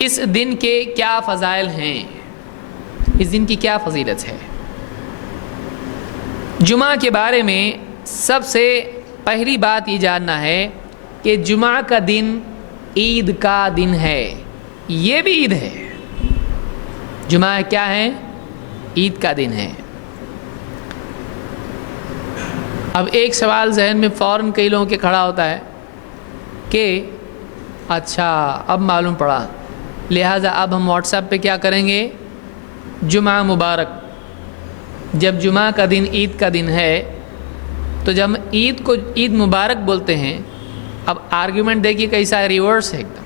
اس دن کے کیا فضائل ہیں، اس دن کی کیا فضیلت ہے۔ جمعہ کے بارے میں سب سے پہلی بات یہ جاننا ہے کہ جمعہ کا دن عید کا دن ہے، یہ بھی عید ہے۔ جمعہ کیا ہے؟ عید کا دن ہے۔ اب ایک سوال ذہن میں فوراً کئی لوگوں کے کھڑا ہوتا ہے کہ اچھا اب معلوم پڑا، لہٰذا اب ہم واٹس ایپ پہ کیا کریں گے؟ جمعہ مبارک۔ جب جمعہ کا دن عید کا دن ہے تو جب عید کو عید مبارک بولتے ہیں، اب آرگیومنٹ دیکھیے کیسا ریورس ہے ایک دم۔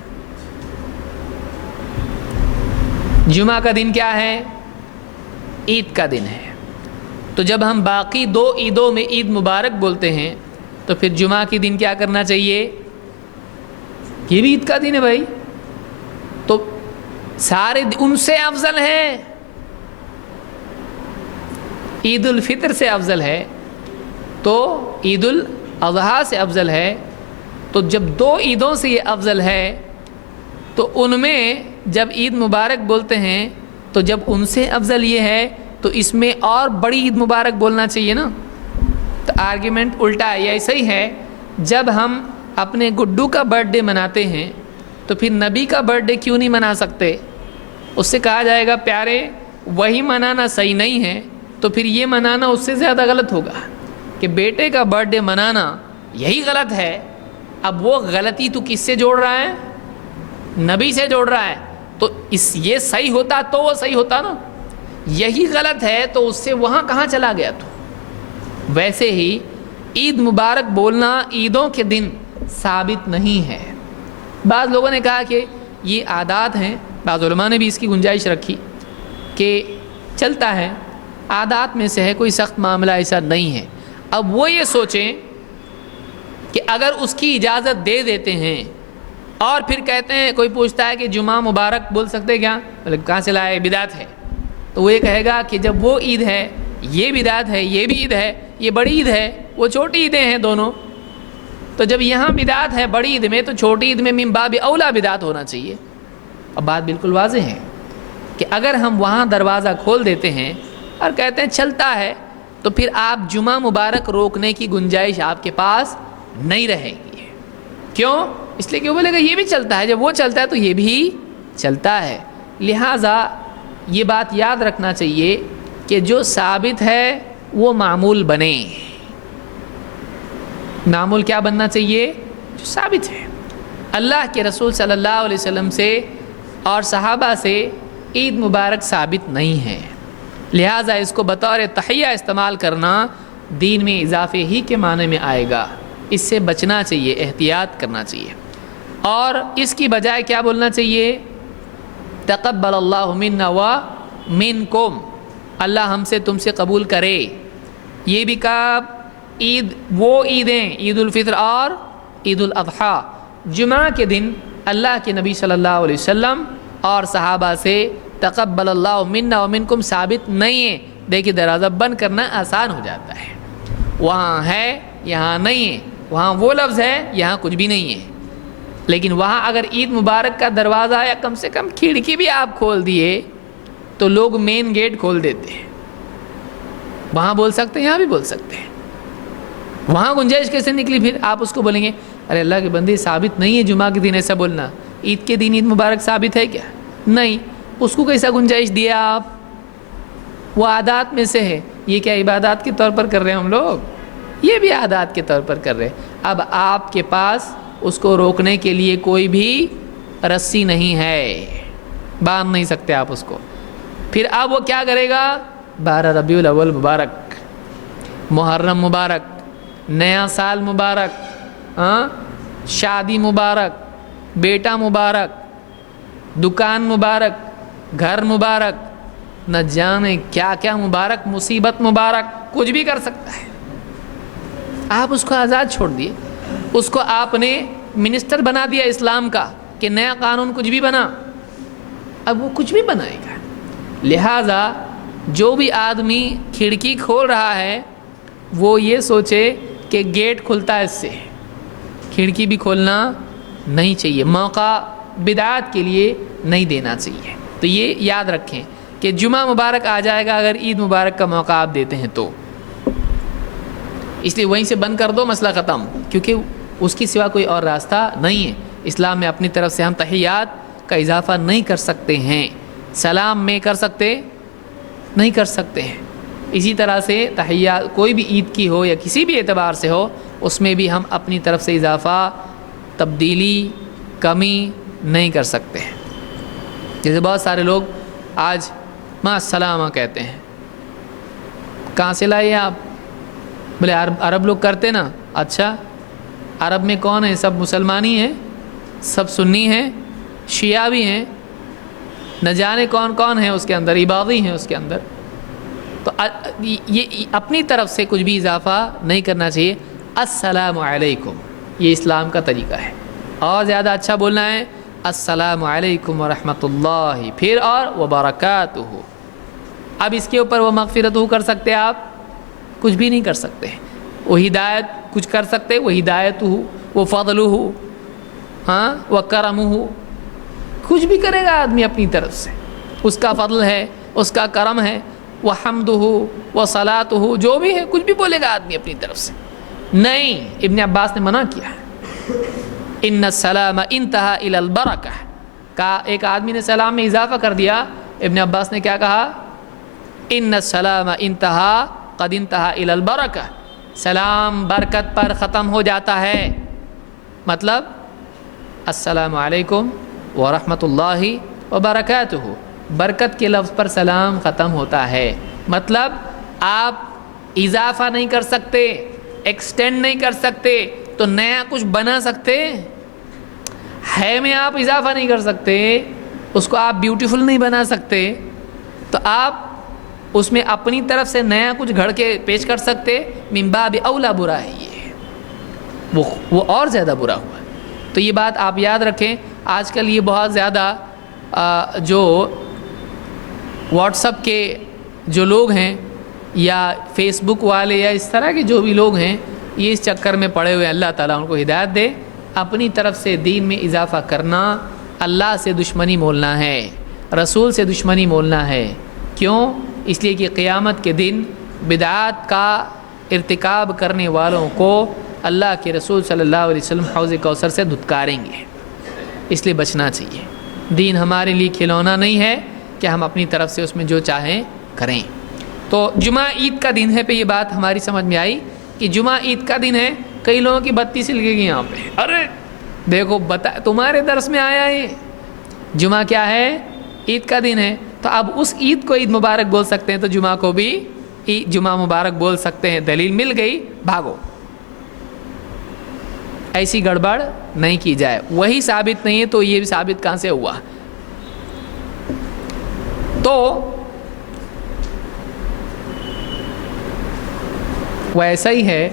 جمعہ کا دن کیا ہے؟ عید کا دن ہے۔ تو جب ہم باقی دو عیدوں میں عید مبارک بولتے ہیں تو پھر جمعہ کے دن کیا کرنا چاہیے؟ یہ بھی عید کا دن ہے بھائی، تو سارے ان سے افضل ہے، عید الفطر سے افضل ہے، تو عید الاضحیٰ سے افضل ہے۔ تو جب دو عیدوں سے یہ افضل ہے تو ان میں جب عید مبارک بولتے ہیں تو جب ان سے افضل یہ ہے تو اس میں اور بڑی عید مبارک بولنا چاہیے نا۔ تو آرگیومنٹ الٹا ہے، ایسا ہی ہے جب ہم اپنے گڈو کا برتھ ڈے مناتے ہیں تو پھر نبی کا برتھ ڈے کیوں نہیں منا سکتے؟ اس سے کہا جائے گا پیارے وہی منانا صحیح نہیں ہے، تو پھر یہ منانا اس سے زیادہ غلط ہوگا کہ بیٹے کا برتھ ڈے منانا یہی غلط ہے۔ اب وہ غلطی تو کس سے جوڑ رہا ہے؟ نبی سے جوڑ رہا ہے۔ تو یہ صحیح ہوتا تو وہ صحیح ہوتا نا، یہی غلط ہے تو اس سے وہاں کہاں چلا گیا تو۔ ویسے ہی عید مبارک بولنا عیدوں کے دن ثابت نہیں ہے۔ بعض لوگوں نے کہا کہ یہ عادات ہیں، بعض علماء نے بھی اس کی گنجائش رکھی کہ چلتا ہے، عادات میں سے ہے، کوئی سخت معاملہ ایسا نہیں ہے۔ اب وہ یہ سوچیں کہ اگر اس کی اجازت دے دیتے ہیں اور پھر کہتے ہیں، کوئی پوچھتا ہے کہ جمعہ مبارک بول سکتے کیا؟ مطلب کہاں سے لائے؟ بدعت ہے۔ تو وہ یہ کہے گا کہ جب وہ عید ہے یہ بدعت ہے، یہ بھی عید ہے، یہ بڑی عید ہے، وہ چھوٹی عیدیں ہیں دونوں، تو جب یہاں بدعت ہے بڑی عید میں تو چھوٹی عید میں من باب اولا بدعت ہونا چاہیے۔ اب بات بالکل واضح ہے کہ اگر ہم وہاں دروازہ کھول دیتے ہیں اور کہتے ہیں چلتا ہے تو پھر آپ جمعہ مبارک روکنے کی گنجائش آپ کے پاس نہیں رہے گی۔ کیوں؟ اس لیے کہ وہ بولے گا یہ بھی چلتا ہے، جب وہ چلتا ہے تو یہ بھی چلتا ہے۔ لہٰذا یہ بات یاد رکھنا چاہیے کہ جو ثابت ہے وہ معمول بنے۔ معمول کیا بننا چاہیے؟ جو ثابت ہے۔ اللہ کے رسول صلی اللہ علیہ وسلم سے اور صحابہ سے عید مبارک ثابت نہیں ہے، لہٰذا اس کو بطور تحیہ استعمال کرنا دین میں اضافے ہی کے معنی میں آئے گا۔ اس سے بچنا چاہیے، احتیاط کرنا چاہیے، اور اس کی بجائے کیا بولنا چاہیے؟ تقبل اللہ منا و منکم، اللہ ہم سے تم سے قبول کرے۔ یہ بھی کہا عید، وہ عیدیں عید الفطر اور عید الاضحیٰ، جمعہ کے دن اللہ کے نبی صلی اللہ علیہ وسلم اور صحابہ سے تقبل اللہ منا و منکم ثابت نہیں ہے۔ دیکھیے دروازہ بند کرنا آسان ہو جاتا ہے، وہاں ہے یہاں نہیں ہے، وہاں وہ لفظ ہے یہاں کچھ بھی نہیں ہے، لیکن وہاں اگر عید مبارک کا دروازہ یا کم سے کم کھڑکی بھی آپ کھول دیے تو لوگ مین گیٹ کھول دیتے ہیں، وہاں بول سکتے ہیں یہاں بھی بول سکتے ہیں۔ وہاں گنجائش کیسے نکلی؟ پھر آپ اس کو بولیں گے ارے اللہ کے بندے ثابت نہیں ہے جمعہ کے دن ایسا بولنا، عید کے دن عید مبارک ثابت ہے کیا؟ نہیں، اس کو کیسا گنجائش دیا آپ؟ وہ عادات میں سے ہے۔ یہ کیا عبادات کے طور پر کر رہے ہیں ہم لوگ؟ یہ بھی عادات کے طور پر کر رہے ہیں۔ اب آپ کے پاس اس کو روکنے کے لیے کوئی بھی رسی نہیں ہے، باندھ نہیں سکتے آپ اس کو۔ پھر اب وہ کیا کرے گا؟ 12 ربیع الاول مبارک، محرم مبارک، نیا سال مبارک، شادی مبارک، بیٹا مبارک، دکان مبارک، گھر مبارک، نہ جانے کیا کیا مبارک، مصیبت مبارک، کچھ بھی کر سکتا ہے۔ آپ اس کو آزاد چھوڑ دیے، اس کو آپ نے منسٹر بنا دیا اسلام کا کہ نیا قانون کچھ بھی بنا، اب وہ کچھ بھی بنائے گا۔ لہٰذا جو بھی آدمی کھڑکی کھول رہا ہے وہ یہ سوچے کہ گیٹ کھلتا ہے اس سے، کھڑکی بھی کھولنا نہیں چاہیے۔ موقع بدعات کے لیے نہیں دینا چاہیے۔ تو یہ یاد رکھیں کہ جمعہ مبارک آ جائے گا اگر عید مبارک کا موقع آپ دیتے ہیں تو، اس لیے وہیں سے بند کر دو، مسئلہ ختم، کیونکہ اس کی سوا کوئی اور راستہ نہیں ہے۔ اسلام میں اپنی طرف سے ہم تحیات کا اضافہ نہیں کر سکتے ہیں، سلام میں کر سکتے نہیں کر سکتے ہیں۔ اسی طرح سے تحیات کوئی بھی عید کی ہو یا کسی بھی اعتبار سے ہو، اس میں بھی ہم اپنی طرف سے اضافہ، تبدیلی، کمی نہیں کر سکتے ہیں۔ جیسے بہت سارے لوگ آج مع السلامہ کہتے ہیں، کہاں سے لائے آپ؟ بولے عرب لوگ کرتے نا۔ اچھا، عرب میں کون ہے؟ سب مسلمان ہی ہیں، سب سنی ہیں، شیعہ بھی ہیں، نہ جانے کون کون ہیں اس کے اندر، عبادی ہیں اس کے اندر۔ تو یہ اپنی طرف سے کچھ بھی اضافہ نہیں کرنا چاہیے۔ السلام علیکم، یہ اسلام کا طریقہ ہے۔ اور زیادہ اچھا بولنا ہے السلام علیکم ورحمۃ اللہ، پھر اور وبرکاتہ۔ اب اس کے اوپر وہ مغفرت کر سکتے آپ؟ کچھ بھی نہیں کر سکتے۔ وہ ہدایت کچھ کر سکتے؟ وہ ہدایت ہو، وہ فضل ہو، ہاں، وہ کرم ہو، کچھ بھی کرے گا آدمی اپنی طرف سے، اس کا فضل ہے، اس کا کرم ہے، وہ حمد ہو، وہ صلاۃ ہو، جو بھی ہے کچھ بھی بولے گا آدمی اپنی طرف سے۔ نہیں، ابن عباس نے منع کیا ہے، ان السلام انتہا الی البرکہ، کہا ایک آدمی نے سلام میں اضافہ کر دیا، ابن عباس نے کیا کہا؟ ان السلام انتہا قد انتہا الی البرکہ، سلام برکت پر ختم ہو جاتا ہے۔ مطلب السلام علیکم ورحمۃ اللہ وبرکاتہ، برکت کے لفظ پر سلام ختم ہوتا ہے۔ مطلب آپ اضافہ نہیں کر سکتے، ایکسٹینڈ نہیں کر سکتے، تو نیا کچھ بنا سکتے ہے میں آپ اضافہ نہیں کر سکتے، اس کو آپ بیوٹیفل نہیں بنا سکتے، تو آپ اس میں اپنی طرف سے نیا کچھ گھڑ کے پیش کر سکتے، من باب اولا برا ہے یہ، وہ اور زیادہ برا ہوا ہے۔ تو یہ بات آپ یاد رکھیں۔ آج کل یہ بہت زیادہ جو واٹس ایپ کے جو لوگ ہیں یا فیس بک والے یا اس طرح کے جو بھی لوگ ہیں، یہ اس چکر میں پڑے ہوئے، اللہ تعالیٰ ان کو ہدایت دے۔ اپنی طرف سے دین میں اضافہ کرنا اللہ سے دشمنی مولنا ہے، رسول سے دشمنی مولنا ہے۔ کیوں؟ اس لیے کہ قیامت کے دن بدعات کا ارتکاب کرنے والوں کو اللہ کے رسول صلی اللہ علیہ وسلم حوض کوثر سے دھتکاریں گے، اس لیے بچنا چاہیے۔ دین ہمارے لیے کھلونا نہیں ہے کہ ہم اپنی طرف سے اس میں جو چاہیں کریں۔ تو جمعہ عید کا دن ہے، پہ یہ بات ہماری سمجھ میں آئی کہ جمعہ عید کا دن ہے۔ کئی لوگوں کی بتی سی لگے گی یہاں پہ، ارے دیکھو تمہارے درس میں آیا ہے جمعہ کیا ہے؟ عید کا دن ہے، تو اب اس عید کو عید مبارک بول سکتے ہیں، تو جمعہ کو بھی جمعہ مبارک بول سکتے ہیں، دلیل مل گئی، بھاگو۔ ایسی گڑبڑ نہیں کی جائے، وہی ثابت نہیں ہے تو یہ بھی ثابت کہاں سے ہوا؟ تو ویسا ہی ہے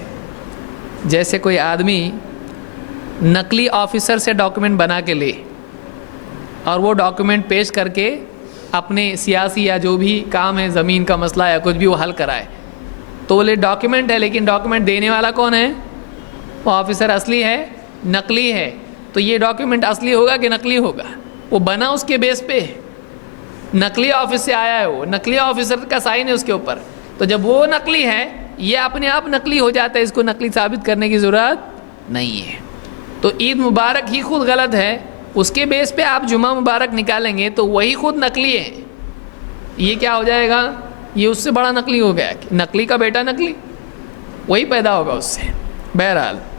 جیسے کوئی آدمی نقلی آفیسر سے ڈاکومنٹ بنا کے لے اور وہ ڈاکومنٹ پیش کر کے اپنے سیاسی یا جو بھی کام ہے، زمین کا مسئلہ یا کچھ بھی، وہ حل کرائے، تو بولے ڈاکومنٹ ہے، لیکن ڈاکومنٹ دینے والا کون ہے؟ وہ آفیسر اصلی ہے نقلی ہے؟ تو یہ ڈاکومنٹ اصلی ہوگا کہ نقلی ہوگا؟ وہ بنا اس کے بیس پہ، نقلی آفس سے آیا ہے، وہ نقلی آفیسر کا سائن ہے اس کے اوپر، تو جب وہ نقلی ہے، یہ اپنے آپ نقلی ہو جاتا ہے، اس کو نقلی ثابت کرنے کی ضرورت نہیں ہے۔ تو عید مبارک ہی خود غلط ہے، اس کے بیس پہ آپ جمعہ مبارک نکالیں گے تو وہی خود نقلی ہے، یہ کیا ہو جائے گا؟ یہ اس سے بڑا نقلی ہو گیا، نقلی کا بیٹا نقلی، وہی پیدا ہوگا اس سے۔ بہرحال